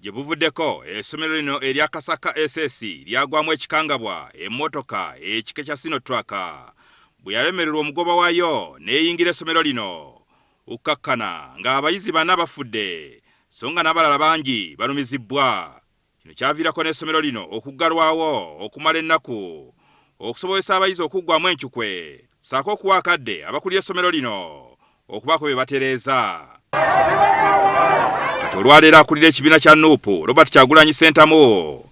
gyebuvuddeko essomero lino erya Kasaka SS lyagwamu ekikangabwa ekimotoka ekika kya sino bwe yalemererwa omugoba waayo n'eyingira essomero lino okkakkana ng'abayizi bana bafudde so nga n'abalala bangi balumizibwa. Kino kyaviirako n'essomero lino okuggalwawo okumala ennaku okusobozesa abayizi okuggwamu encukwe saako okuwa akadde abakulira essomero lino okubaako bye batereeza. Kati olwaleero akulira ekibiina kya NUP Robert Kyagulanyi Ssentamu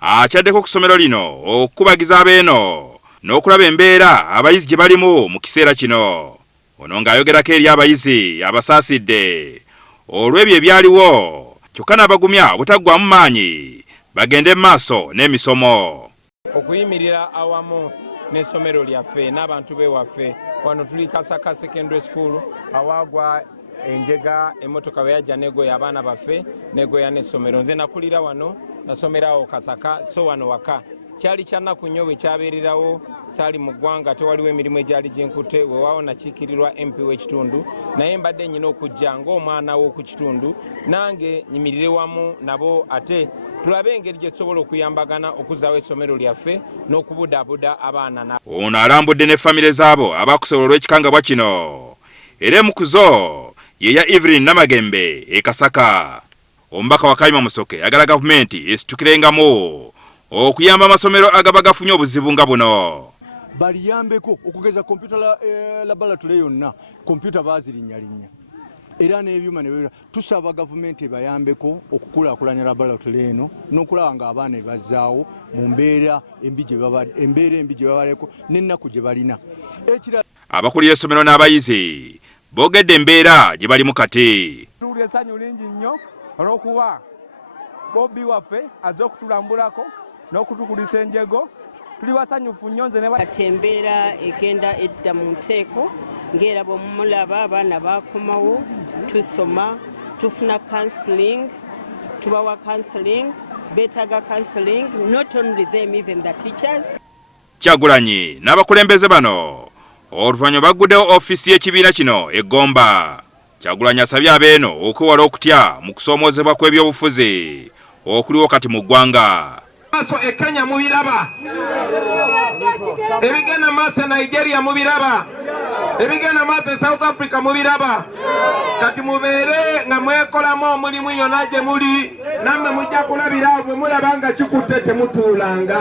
akyaddeko ku ssomero lino okukubagiza abeeno n'okulaba embeera abayizi gye balimu mu kiseera kino. Ono ng'ayogerako eri abayizi abasaasidde olw'ebyo ebyaliwo kyokka n'abagumya obutaggwamu maanyi bagende mu maaso n'emisomo. Okuyimirira awamu n'essomero lyaffe n'abantu b'ewaffe wano tuli Kasaka Secondary School awaagwa enjega emotoka bwe yajja negoya abaana baffe negoya n'essomero. Nze nakulira wano nasomerawo Kasaka so wano waka kyali kya nnaku nnyo bwe kyabeererawo saali mu ggwanga tewaliwo emirimu egyali ginkutte weewaawo nakiikirirwa MP w'ekitundu naye mbadde nnyina okujja ng'omwana w'oku kitundu nange nyimirire wamu nabo ate tulabe engeri gye tusobola okuyambagana okuzzaawo essomero lyaffe n'okubudaabuda abaana. Ono alambudde ne familya zaabo abaakosebwa olw'ekikangabwa kino era emukuzo ye ya Evelyn Namagembe e Kasaka. Omubaka Wakayima Musoke yagala gavumenti esitukirengamu okuyamba amasomero agaba gafunye obuzibu nga buno. Baliyambeko okugeza kompyuta laboratory yonna kompyuta baazirinnyalinnya era n'ebyuma ne bibira. Tusaba gavumenti ebayambeko okukulaakulanya laboratory eno n'okulaba ng'abaana bazzaawo mu mbeera embi gye babaleko n'ennaku gye balina. Abakulira essomero n'abayizi boogedde embeera gye balimu kati. Tuwulira essanyu lingi nnyo olw'okuba Bobi waffe azze okutulambulako n'okutukulisa enjego tuli basanyufu nnyo. Nze kati embeera egenda edda mu nteeko ng'era bwe mulaba abaana baakomawo tusoma tufuna counselling tubawa counselling beetaaga counselling not only them even the teachers. Kyagulanyi n'abakulembeze bano oluvannyuma bagguddewo ofiisi y'ekibiina kino e Gomba. Kyagulanyi asabye abeeno okwewala okutya mu kusoomoozebwa kw'ebyobufuzi okuliwo kati mu ggwanga. Maaso e Kenya mubiraba, ebigenda maaso e Nigeria mubiraba, ebigenda maaso e South Africa mubiraba. Kati mubeere nga mwekolamu omulimu yonna gye muli nammwe mujja kulabira bwe mulaba nga kikutte temutuulanga.